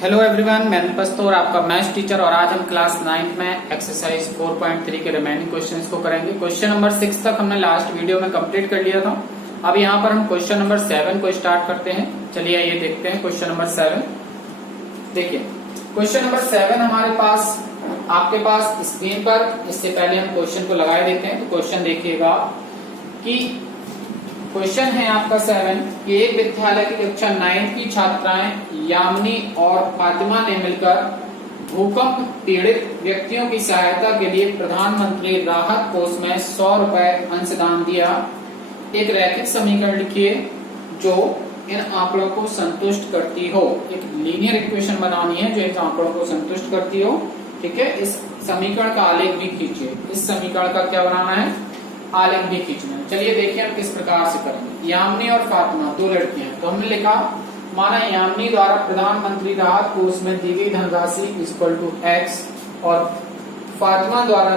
Hello everyone, मैं पस्तौर आपका maths teacher और आज हम क्लास 9 में एक्सरसाइज 4.3 के रिमेनिंग क्वेश्चंस को करेंगे। क्वेश्चन नंबर 6 तक हमने लास्ट वीडियो में कंप्लीट कर लिया था। अब यहाँ पर हम क्वेश्चन नंबर 7 को स्टार्ट करते हैं। चलिए ये देखते हैं क्वेश्चन नंबर 7। देखिए क्वेश्चन नंबर 7 हमारे पास आपके पास स्क्रीन पर, इससे पहले हम क्वेश्चन को लगा देते हैं। तो क्वेश्चन देखिएगा कि क्वेश्चन है आपका 7 कि एक विद्यालय की कक्षा 9 की छात्राएं यामिनी और फातिमा ने मिलकर भूकंप पीड़ित व्यक्तियों की सहायता के लिए प्रधानमंत्री राहत कोष में 100 रुपए अंशदान दिया। एक रैखिक समीकरण लिखिए जो इन आंकड़ों को संतुष्ट करती हो। एक लीनियर इक्वेशन बनानी है जो इन आंकड़ों को संतुष्ट करती हो। ठीक है, इस समीकरण का आलेख भी खींचिए। इस समीकरण का क्या बनाना है, आलेख भी खींचना है। चलिए देखिए हम किस प्रकार से करेंगे। यामिनी और फातिमा दो लड़कियां, तो हमने लिखा माना यामिनी द्वारा प्रधानमंत्री राहत कोष में दी गई धनराशि इक्वल टू एक्स और फातिमा द्वारा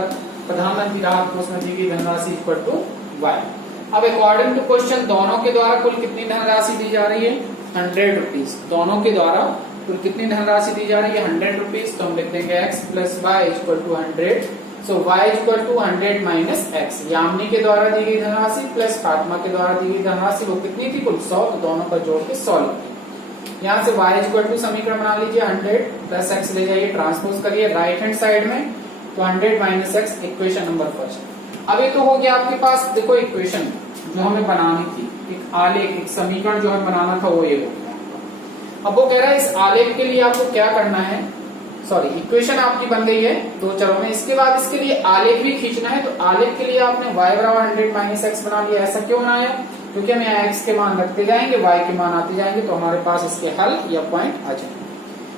प्रधानमंत्री राहत कोष में दी गई धनराशि इक्वल टू वाई। अब अकॉर्डिंग टू क्वेश्चन दोनों के द्वारा कुल कितनी धनराशि दी जा रही है, 100 रुपीज। दोनों के द्वारा कुल कितनी धनराशि दी जा रही है, 100 रुपीज। तो हम लिख देंगे x plus y equal to 100। So y equal to 100 minus x. Yamini के द्वारा दी गई धनराशि प्लस फातिमा के द्वारा दी गई धनराशि वो कितनी थी, कुल 100। तो दोनों का जोड़ के 100 लिखिए। यहाँ से y इक्वल टू समीकरण बना लीजिए, 100 प्लस एक्स ले जाइए, ट्रांसपोज करिए राइट हैंड साइड में। तो 100 minus x equation number first. अब ये तो हो गया आपके पास। देखो इक्वेशन जो हमें बनानी थी, एक आलेख, एक समीकरण जो हमें बनाना था वो ये हो गया। अब वो कह रहा है इस आलेख के लिए आपको क्या करना है, सॉरी इक्वेशन आपकी बन गई है दो चरों में। इसके बाद इसके लिए आलेख भी खींचना है। तो आलेख के लिए आपने y बराबर 100 माइनस एक्स बना लिया। ऐसा क्यों बनाया, क्योंकि हम यहाँ x के मान रखते जाएंगे, y के मान आते जाएंगे, तो हमारे पास इसके हल या पॉइंट आ जाएंगे।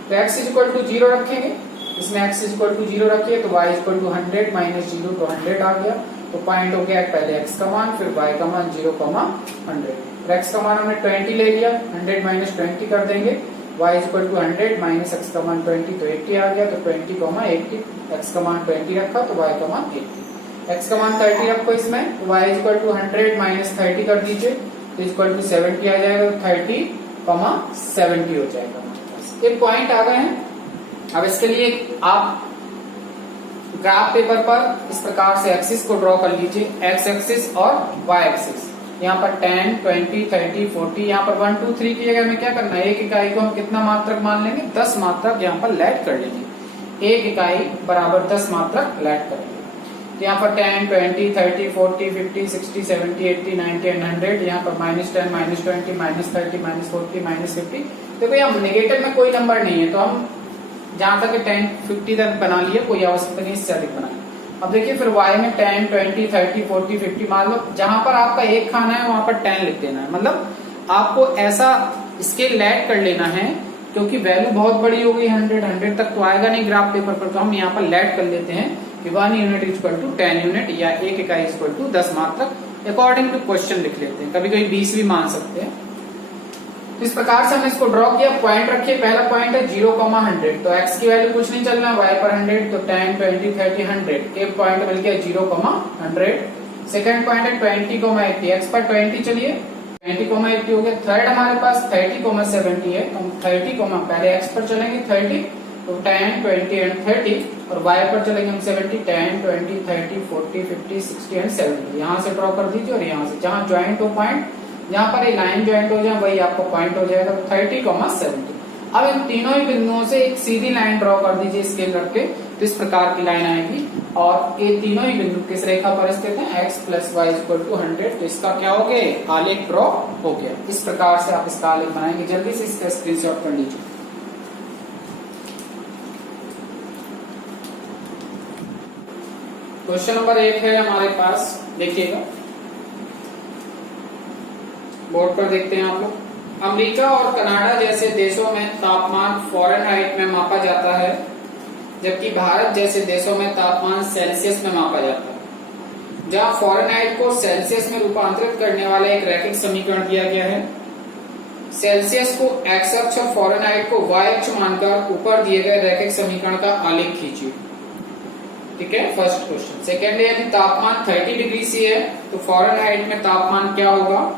तो x इक्वल टू 0 रखेंगे, इसमें x इक्वल टू 0 रखिए। तो y इक्वल टू 100 माइनस 0 तो 100 आ गया। तो पॉइंट हो गया पहले x का मान, फिर y का मान 0,100। तो x का मान हमने 20 ले लिया, 100 माइनस 20 कर देंगे। y equal to 100 minus x का मान 20 तो 80 आ गया। तो 20,80, x का मान 20 रखा तो y का मान 80। x का मान 30 रखो इसमें, तो y इक्वल टू 100 माइनस 30 कर दीजिए तो इक्वल टू 70 आ जाएगा। तो 30,70 हो जाएगा। एक पॉइंट आ गए हैं। अब इसके लिए आप ग्राफ पेपर पर इस प्रकार से एक्सिस को ड्रॉ कर लीजिए, x एक्सिस और y एक्सिस। यहाँ पर 10, 20, 30, 40, यहाँ पर 1, 2, 3 की जगह में क्या करना है, एक इकाई को हम कितना मात्रक मान लेंगे, 10 मात्रक यहाँ पर लेट कर लेंगे। एक इकाई बराबर 10 मात्रक लेट करेंगे। तो यहाँ पर 10, 20, 30, 40, 50, 60, 70, 80, 90 एंड 100। यहाँ पर -10, -20, -30, -40, -50। देखो यहाँ नेगेटिव में कोई नंबर नहीं है, तो हम जहां तक 10, 50 तक बना लिए, कोई आवश्यकता नहीं इससे अधिक बनाए। अब देखिए फिर y में 10, 20, 30, 40, 50 मान लो जहां पर आपका एक खाना है वहां पर 10 लिख देना है। मतलब आपको ऐसा स्केल लेट कर लेना है, क्योंकि वैल्यू बहुत बड़ी हो गई, 100 तक तो आएगा नहीं ग्राफ पेपर पर। तो हम यहाँ पर लेट कर लेते हैं कि 1 यूनिट इक्वल टू 10 यूनिट या एक इकाई इक्वल टू 10 मात्रक। अकॉर्डिंग टू क्वेश्चन लिख लेते हैं, कभी कभी 20 भी मान सकते हैं। इस प्रकार से हमने इसको ड्रॉ किया। पॉइंट रखिए, पहला पॉइंट है 0,100। तो x की वैल्यू कुछ नहीं चलना, y पर 100 तो 10, 20, 30, 100। एक पॉइंट मिल गया 0,100। सेकंड पॉइंट है 20,80, x पर 20 चलिए 20,80 हो गया। थर्ड हमारे पास 30,70 है। हम 30, पहले x पर चलेंगे 30 तो 10, 20 एंड 30 और y पर चलेंगे हम 70, 10, 20, 30, 40, 50, 60 एंड 70। यहाँ से ड्रॉ कर दीजिए और यहाँ से जहाँ ज्वाइंट हो पॉइंट, यहाँ पर ये लाइन ज्वाइंट हो जाए वही आपको पॉइंट हो जाएगा। 30,70। अब इन तीनों ही बिंदुओं से एक सीधी लाइन ड्रॉ कर दीजिए स्केल रख के। तो इस प्रकार की लाइन आएगी और ये तीनों ही बिंदु किस रेखा पर स्थित है, x plus y equal to 100। तो इसका क्या हो गया, आलेख ड्रॉ हो गया। इस प्रकार से आप इसका आलेख बनाएंगे। जल्दी से इसका स्क्रीनशॉट कर लीजिए। क्वेश्चन नंबर 1 है हमारे पास, देखिएगा बोर्ड पर देखते हैं आप लोग। अमेरिका और कनाडा जैसे देशों में तापमान फ़ारेनहाइट में मापा जाता है, जबकि भारत जैसे देशों में तापमान सेल्सियस में मापा जाता है। जहां फ़ारेनहाइट को सेल्सियस में रूपांतरित करने वाला एक रैखिक समीकरण दिया गया है। सेल्सियस को x अक्ष और फ़ारेनहाइट को y अक्ष मानकर ऊपर दिए गए रैखिक समीकरण का आलेख खींचिए। ठीक है, फर्स्ट क्वेश्चन। सेकेंड है यदि तापमान 30 डिग्री सी है तो फ़ारेनहाइट में तापमान क्या होगा।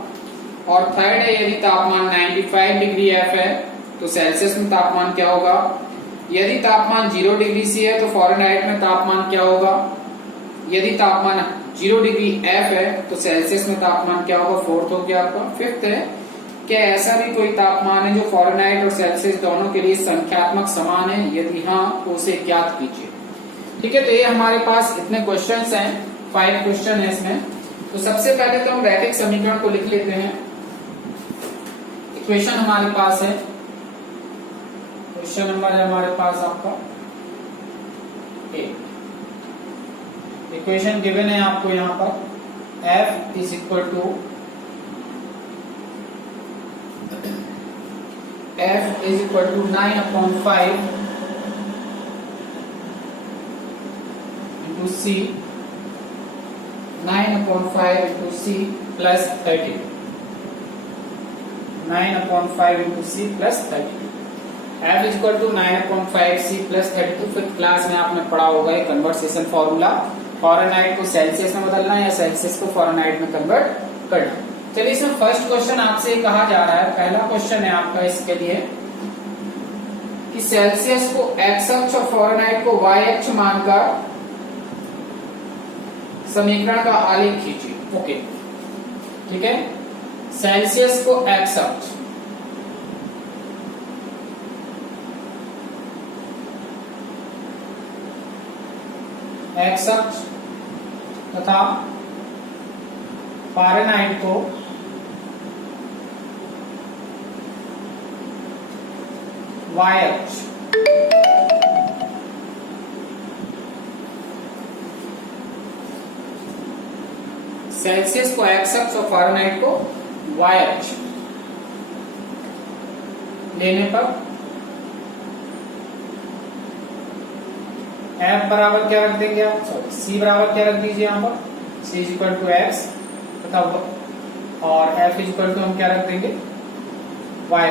और थर्ड है यदि तापमान 95 डिग्री F है तो सेल्सियस में तापमान क्या होगा? यदि तापमान 0 डिग्री सी है तो फ़ारेनहाइट में तापमान क्या होगा? यदि तापमान 0 डिग्री एफ है तो सेल्सियस में तापमान क्या होगा? फोर्थ हो गया आपका। फिफ्थ है, क्या ऐसा भी कोई तापमान है जो फ़ारेनहाइट और सेल्सियस दोनों के लिए संख्यात्मक समान है? यदि हाँ तो उसे ज्ञात कीजिए। ठीक है, तो ये हमारे पास इतने क्वेश्चंस हैं, 5 क्वेश्चन है इसमें। तो सबसे पहले तो हम रैखिक समीकरण को लिख लेते हैं। इक्वेशन हमारे पास है, क्वेश्चन नंबर है हमारे पास आपका इक्वेशन गिवन है आपको यहाँ पर F is equal to F is equal to 9/5 into C, 9/5 into C plus 30, 9/5 into C plus 30। F is equal to 9/5 C plus 32। Fifth class में आपने पढ़ा होगा ये कन्वर्सेशन फॉर्मूला, फ़ारेनहाइट को सेल्सियस में बदलना या सेल्सियस को फ़ारेनहाइट में कन्वर्ट करना। चलिए, इसमें फर्स्ट क्वेश्चन आपसे कहा जा रहा है, पहला क्वेश्चन है आपका इसके लिए कि सेल्सियस को एक्स अक्ष और फ़ारेनहाइट को वाई अक्ष मानकर समीकरण का आलेख खींचिए। ओके, ठीक है, सेल्सियस को एक्स अक्ष, एक्स अक्ष तथा फ़ारेनहाइट को वाई अक्ष। सेल्सियस को एक्स अक्ष और फ़ारेनहाइट को वाई अक्ष लेने पर F बराबर क्या रख देंगे आप? सॉरी, C बराबर क्या रख दीजिए यहाँ पर? C is equal to x तथा और F इज इक्वल टू हम क्या रख देंगे? Y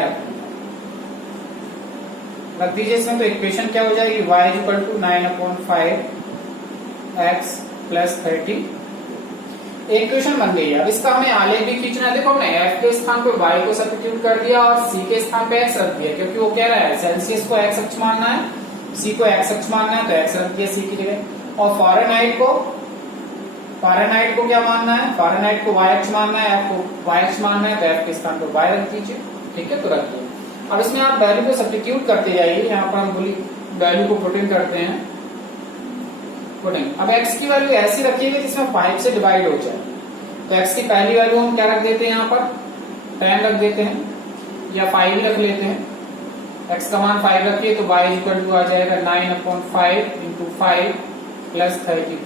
रख दीजिए इसमें। तो इक्वेशन क्या हो जाएगी? Y is equal to 9/5 x plus 30। एक इक्वेशन बन गई है। अब इसका हमें आलेख भी खींचना है। देखो, हमने F के स्थान पे Y को सब्स्टिट्यूट कर दिया और C के स्थान पे x रख दिया, क्योंकि वो कह रहा है सेल्सियस को x अक्ष मानना है, C को x अक्ष मानना है, तो x रख दिया C की जगह। और फ़ारेनहाइट को क्या मानना है? फ़ारेनहाइट को y अक्ष मानना है, F को y अक्ष मानना है, तो F के स्थान पर y रख दीजिए। ठीक है, तो रख दिया। अब इसमें आप वैल्यू को सब्स्टिट्यूट करते जाइए। यहाँ पर हम वैल्यू को पुट इन करते हैं, पुटिंग। अब x की वैल्यू ऐसी रखिएगा जिसमें 5 से डिवाइड हो जाए। तो x की पहली वैल्यू हम क्या रख देते हैं? यहाँ पर 10 रख देते हैं या 5 रख लेते हैं। x का मान 5 रखिए तो y इक्वल टू आ जाएगा 9/5 इंटू 5 प्लस 32।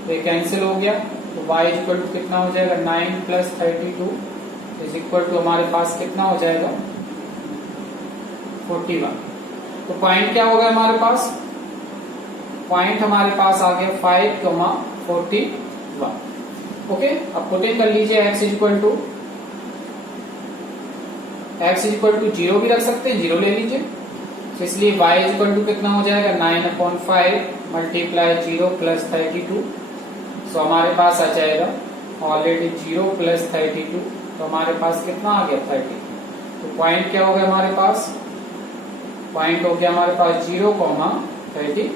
तो ये कैंसिल हो गया, तो y इक्वल टू कितना हो जाएगा? 9 प्लस 32 इज इक्वल टू हमारे पास कितना हो जाएगा? 41। तो पॉइंट क्या होगा हमारे पास? पॉइंट हमारे पास आ गया 5,41। ओके, अब पुटिंग कर लीजिए x इक्वल टू 0 भी रख सकते हैं, 0 ले लीजिए। तो इसलिए y इक्वल टू कितना हो जाएगा? 9/5 मल्टीप्लाई 0 प्लस 32। तो हमारे पास आ जाएगा ऑलरेडी 0 प्लस 32, तो हमारे पास कितना आ गया? 30। तो पॉइंट क्या हो गया हमारे पास? पॉइंट हो गया हमारे पास 0,30।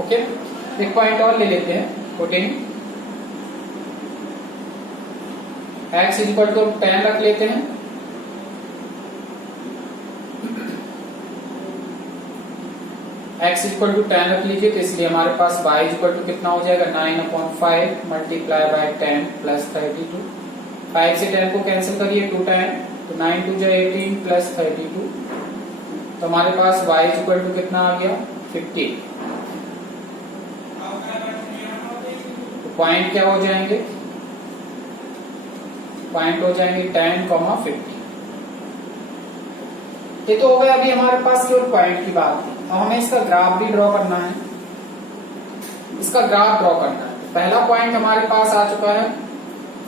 ओके, एक पॉइंट और ले लेते हैं, पुटिंग x इक्वल टू 10 रख लेते हैं। x इक्वल टू 10 रख लीजिए, तो इसलिए हमारे पास y इक्वल टू कितना हो जाएगा? 9/5 मल्टीप्लाई बाय 10 प्लस 32। 5 से 10 को कैंसिल करिए, 2 टाइम, तो 9 2 जा 18 प्लस 32। तो हमारे पास y इक्वल टू कितना आ गया? 50। तो पॉइंट क्या हो जाएंगे? पॉइंट हो जाएंगे 10,50। ये तो हो गया अभी हमारे पास केवल पॉइंट की बात थी। अब हमें इसका ग्राफ भी ड्रॉ करना है। इसका ग्राफ ड्रॉ करना है। पहला पॉइंट हमारे पास आ चुका है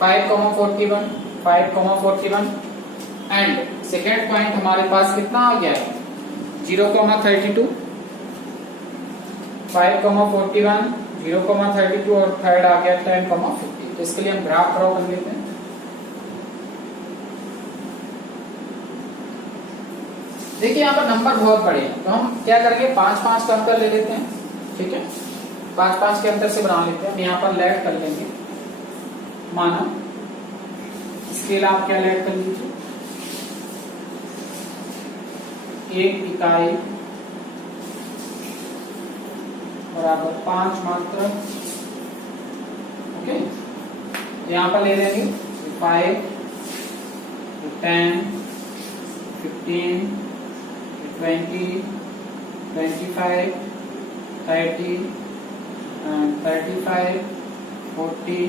5,41 एंड सेकेंड पॉइंट हमारे पास कितना आ गया है? 0,32। 5,41, 0,32 और थर्ड आ गया 10,50। तो इसके लिए हम ग्राफ ड्रॉ कर लेते हैं। देखिए यहाँ पर नंबर बहुत बड़े हैं, तो हम क्या करेंगे 5-5 का अंतर ले लेते हैं, ठीक है, 5-5 के अंतर से बना लेते हैं। हम यहाँ पर लेट कर लेंगे, माना स्केल आप क्या लेट कर लीजिए, 1 इकाई बराबर 5 मात्रा। ओके, यहाँ पर ले लेंगे 5, 10, 15, 20, 25, 30, 35, 40,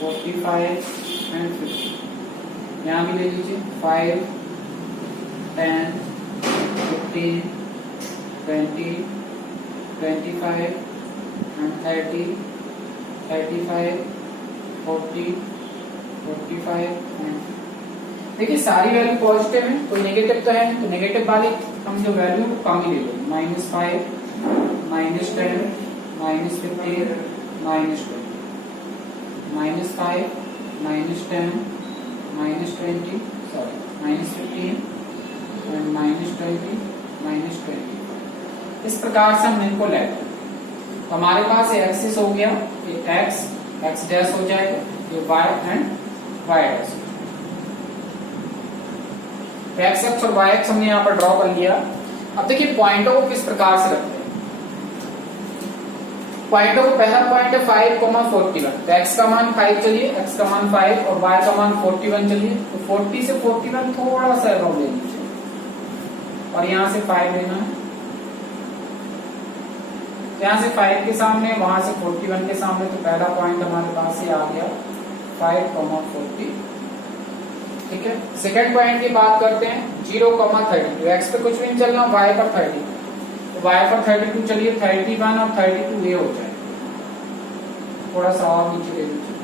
45 एंड 50। यहाँ भी ले लीजिए 5, 10, 15, 20, 25 एंड 30, 35, 40, 45 एंड। देखिए सारी वैल्यू पॉजिटिव है, कोई नेगेटिव तो है, तो नेगेटिव वाली हम जो वैल्यू है वो कम ही ले लेंगे, -5, -10, -15, -20, -5, -10, -20, सॉरी -15 एंड -20, -20। इस प्रकार से हम इनको लेते हैं। तो हमारे पास ये एक्सिस हो गया, ये x डैश हो जाएगा, ये y and y dash. X x और वाई एक्स हमने यहाँ पर ड्रॉ कर लिया। अब देखिए पॉइंटों को किस प्रकार से रखते हैं। पॉइंटों को पहला पॉइंट है 5,41, तो x का मान 5 चलिए, x का मान 5 और y का मान 41 चलिए, तो 40 से 41 थोड़ा सा अराउंड ले लीजिए और यहाँ से 5 लेना है। यहाँ से 5 के सामने, वहां से 41 के सामने, तो पहला पॉइंट हमारे पास से आ गया 5,40। ठीक है, सेकंड पॉइंट की बात करते हैं 0,32। एक्स पे कुछ भी नहीं चलना, y पर 30, तो y पर 32 चलिए, 31 और 32 ये हो जाए, थोड़ा सा और नीचे ले लीजिए,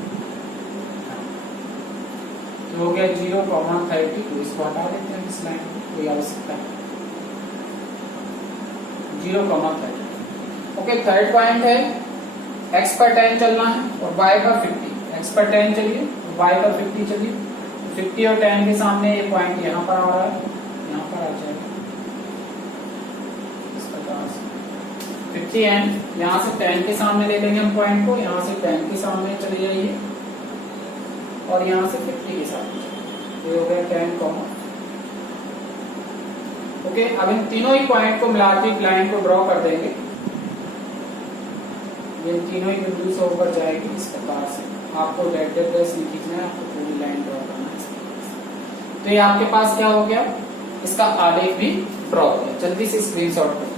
तो हो गया 0,32। इसको हटा देते हैं, इस लाइन की कोई आवश्यकता नहीं, 0,32। ओके, थर्ड पॉइंट है x पर 10 चलना है और y पर 50। x पर 10 चलिए, y पर 50 चलिए, 50 और 10 के सामने ये पॉइंट यहाँ पर आ रहा है, यहाँ पर आ जाएगा इस प्रकार से 50 एंड यहाँ से 10 के सामने ले लेंगे हम पॉइंट को, यहाँ से 10 के सामने चले जाइए और यहाँ से 50 के सामने, ये हो गया 10, ओके। अब इन तीनों ही पॉइंट को मिला के लाइन को ड्रॉ कर देंगे, ये तीनों ही बिंदु से ऊपर जाएगी इस प्रकार से। आपको डेट डेट नहीं खींचना है, आपको पूरी लाइन ड्रॉ करना है। तो ये आपके पास क्या हो गया, इसका आलेख भी ड्रॉ हो गया। जल्दी से स्क्रीनशॉट कर लीजिए।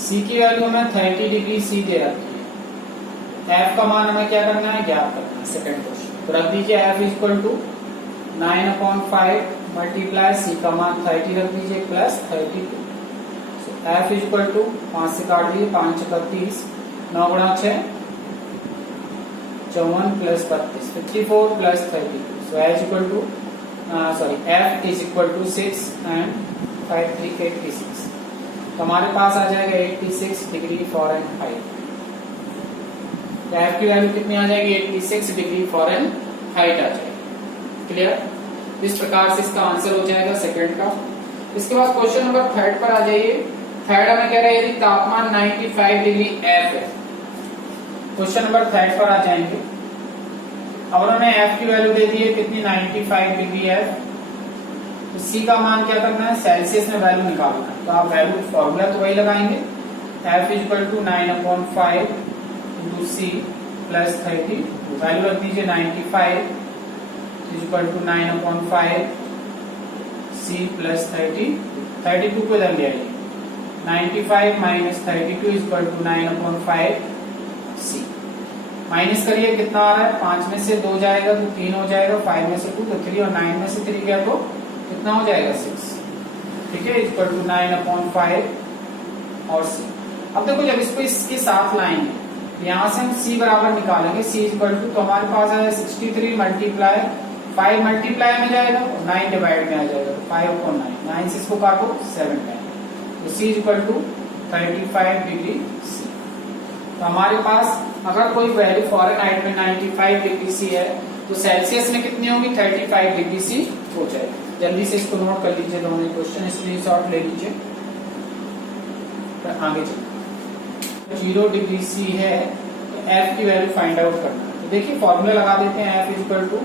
सी की वैल्यू हमें 30 डिग्री सी दे रखी है, एफ का मान हमें क्या करना है, ज्ञात करना है। सेकंड क्वेश्चन, तो रख दीजिए F equal to 9/5 multiply C का मान 30 रख दीजिए प्लस 32। एफ इक्वल टू 5 से काट दीजिए, 5 31, 9 गुणा 6 54 plus 32, 54 plus 32। So H equal to F is equal to 6 and 5 3 के 86। तो हमारे पास आ जाएगा 86 डिग्री फ़ारेनहाइट। एफ की वैल्यू कितनी आ जाएगी, 86 डिग्री फ़ारेनहाइट आ जाएगी। क्लियर, इस प्रकार से इसका आंसर हो जाएगा सेकंड का। इसके बाद क्वेश्चन नंबर थर्ड पर आ जाइए। थर्ड हमें कह रहे हैं यदि तापमान 95 डिग्री एफ है। क्वेश्चन नंबर थर्ड पर आ जाएंगे। अब उन्होंने एफ की वैल्यू दे दी है कितनी, 95 डिग्री एफ। तो सी का मान क्या करना है, सेल्सियस में वैल्यू निकालना है। तो आप वैल्यू फॉर्मूला तो वही लगाएंगे, F equal to 9/5 into C plus 30। Value रख दीजिए 95 इक्वल टू 9/5 सी प्लस 30, 32 को इधर ले आइए, 95 minus 32 equal to 9/5 C. Minus करिए कितना आ रहा है, 5 में से 2 जाएगा तो 3 हो जाएगा, 5 में से 2 तो 3 और 9 में से 3 गया तो कितना हो जाएगा 6। ठीक है, इक्वल टू 9/5 और सी। अब देखो जब इसको इसके साथ लाएंगे, यहाँ से हम सी बराबर निकालेंगे, सी इक्वल टू, तो हमारे पास आएगा 63 मल्टीप्लाई 5 मल्टीप्लाई में जाएगा और 9 डिवाइड में आ जाएगा, तो 5/9, 9 से इसको काटो 7 टाइम, तो सी इक्वल टू 35 डिग्री सी। तो हमारे पास अगर कोई वैल्यू फॉरेनहाइट में 95 डिग्री सी है तो सेल्सियस में कितनी होगी 35 डिग्री सी हो जाएगी। जल्दी से इसको नोट कर लीजिए, दोनों क्वेश्चन स्क्रीनशॉट ले लीजिए। आगे चलिए 0 डिग्री सी है तो एफ की वैल्यू फाइंड आउट करना है। तो देखिए फॉर्मूला लगा देते हैं, F equal to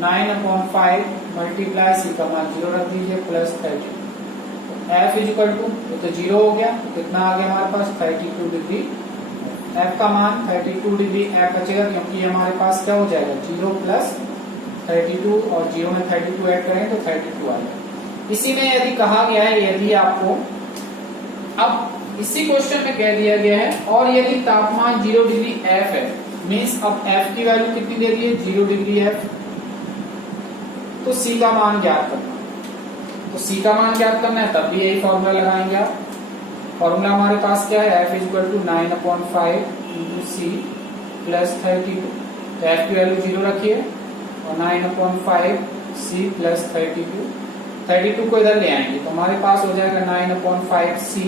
9/5 multiply C का मान 0 रख दीजिए प्लस 30। एफ इक्वल टू तो 0 हो गया तो कितना आ गया हमारे पास 32 डिग्री। एफ का मान 32 डिग्री एफ बचेगा क्योंकि हमारे पास क्या हो जाएगा 0 प्लस 32 और 0 में 32 ऐड करें तो 32 आएगा। इसी में यदि कहा गया है, यदि आपको अब इसी क्वेश्चन में कह दिया गया है और यदि तापमान 0 डिग्री एफ है, मीन्स अब एफ की वैल्यू कितनी दे दी है 0 डिग्री एफ, तो सी का मान ज्ञात करना। तो सी का मान ज्ञात करना है तब भी यही फॉर्मूला लगाएंगे आप। फॉर्मूला हमारे पास क्या है, F equal to 9/5 into C plus 32। तो एफ की वैल्यू 0 रखिए और 9/5 सी प्लस 32 को इधर ले आएंगे तो हमारे पास हो जाएगा 9/5 सी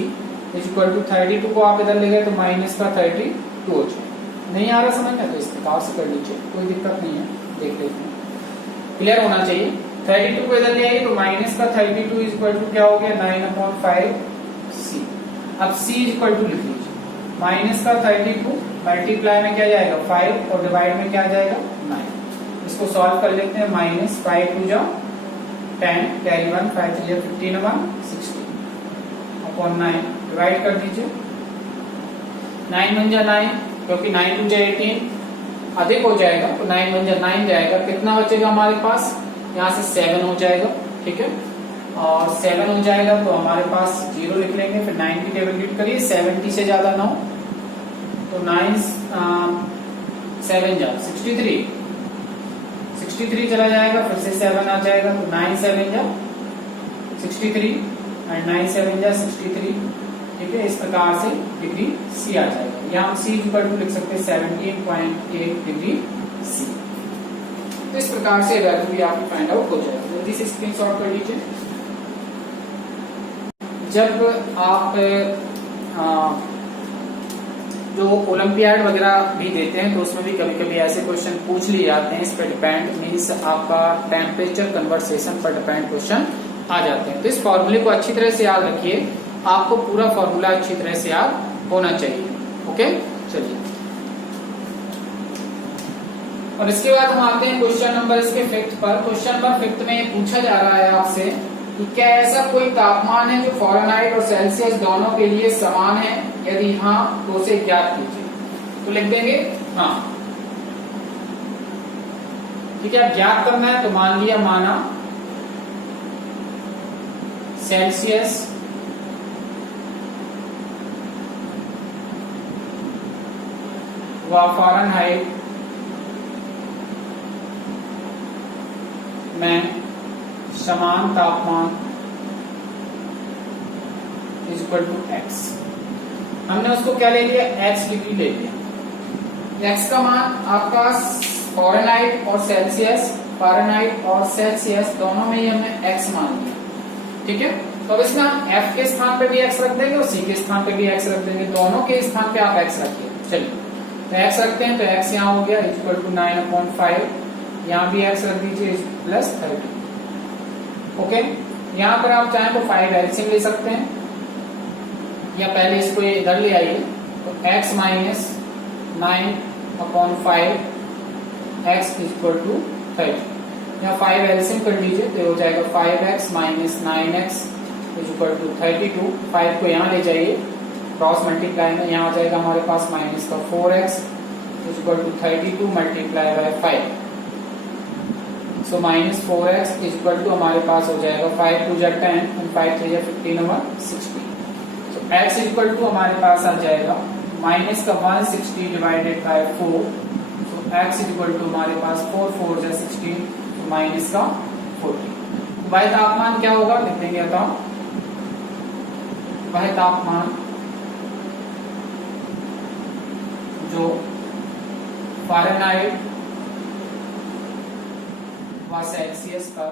इक्वल टू 32 को आप इधर ले गए तो माइनस का 32 हो जाएगा। नहीं आ रहा समझ में तो इस प्रकार से कर लीजिए, कोई दिक्कत नहीं है, देख लेते हैं, क्लियर होना चाहिए। 32 को इधर ले आइए तो माइनस का 32 इक्वल टू क्या हो गया 9/5 सी। अब c इक्वल टू लिख लीजिए, माइनस का 32 मल्टीप्लाई में क्या जाएगा 5 और डिवाइड में क्या जाएगा 9। इसको सॉल्व कर लेते हैं, माइनस 5 टू जा 10 कैरी 1 5 3 15 1 16 अपॉन 9 डिवाइड कर दीजिए। 9 1 जा 9 क्योंकि 9 2 जा 18 अधिक हो जाएगा तो 9 1 जा 9 जाएगा। कितना बचेगा हमारे पास, यहाँ से 7 हो जाएगा, ठीक है, और 7 हो जाएगा तो हमारे पास 0 लिख लेंगे, फिर 9 की टेबल रीड करिए, 70 से ज्यादा 9 तो 9 7 जा 63 चला जाएगा, फिर से 7 आ जाएगा तो 9 7 जा 63 एंड 9 7 जा 63, ठीक है। इस प्रकार से डिग्री सी आ जाएगा। यहाँ हम सी इक्वल टू लिख सकते हैं 17.8 डिग्री सी। तो इस प्रकार से वैल्यू भी आपकी फाइंड आउट हो जाएगा। जल्दी से स्क्रीनशॉट कर लीजिए। जब आप जो ओलंपियाड वगैरह भी देते हैं तो उसमें भी कभी कभी ऐसे क्वेश्चन पूछ लिए जाते हैं, इस पर डिपेंड मीन्स आपका टेम्परेचर कन्वर्सेशन पर डिपेंड क्वेश्चन आ जाते हैं। तो इस फॉर्मूले को अच्छी तरह से याद रखिए, आपको पूरा फॉर्मूला अच्छी तरह से याद होना चाहिए। ओके, चलिए और इसके बाद हम आते हैं क्वेश्चन नंबर इसके 5 पर। क्वेश्चन नंबर 5 में पूछा जा रहा है आपसे कि क्या ऐसा कोई तापमान है जो फ़ारेनहाइट और सेल्सियस दोनों के लिए समान है, यदि हाँ तो उसे ज्ञात कीजिए। तो लिख देंगे हाँ, ठीक है। ज्ञात करना है तो मान लिया, माना सेल्सियस व फ़ारेनहाइट में समान तापमान इक्वल टू एक्स। हमने उसको क्या ले लिया, एक्स डिग्री ले लिया। एक्स का मान आपका फ़ारेनहाइट और सेल्सियस दोनों में ही हमने एक्स मान लिया, ठीक है। तो अब इसमें हम एफ के स्थान पे भी एक्स रख देंगे और सी के स्थान पे भी एक्स रख देंगे, दोनों के स्थान पे आप एक्स रखिए। चलिए तो एक्स रखते हैं, तो एक्स यहाँ हो गया इक्वल टू 9/5, यहाँ भी एक्स रख दीजिए प्लस 30। ओके, यहाँ पर आप चाहें तो 5 एलसीएम ले सकते हैं या पहले इसको इधर ले आइए तो x minus 9/5 x equal to 30। यहाँ 5 एलसीएम कर लीजिए तो हो जाएगा 5x minus 9x equal to 32। 5 को यहाँ ले जाइए, क्रॉस मल्टीप्लाई में यहाँ आ जाएगा हमारे पास माइनस का 4x equal to 32 multiply by 5। So minus 4x equal to हमारे पास हो जाएगा 5 2 जा 10 एंड 5 3 जा 15 और 60। सो x इक्वल टू हमारे पास आ जाएगा माइनस का 160 divided by 4। So x equal to हमारे पास 4 4 जा 16 तो माइनस का 40। वह तापमान क्या होगा, लिख देंगे तो वह तापमान जो फ़ारेनहाइट व सेल्सियस पर